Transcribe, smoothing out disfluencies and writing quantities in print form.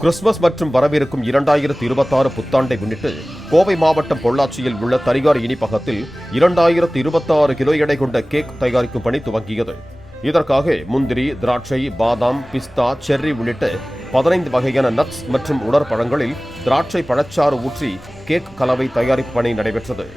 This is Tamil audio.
கிறிஸ்துமஸ் மற்றும் வரவிருக்கும் 2026 புத்தாண்டை முன்னிட்டு கோவை மாவட்டம் பொள்ளாச்சியில் உள்ள தனியார் இனிப்பகத்தில் 2026 கிலோ எடை கொண்ட கேக் தயாரிக்கும் பணி துவங்கியது. இதற்காக முந்திரி, திராட்சை, பாதாம், பிஸ்தா, செர்ரி உள்ளிட்ட 15 வகையான நட்ஸ் மற்றும் உலர் பழங்களில் திராட்சை பழச்சாறு ஊற்றி கேக் கலவை தயாரிப்பு பணி நடைபெற்றது.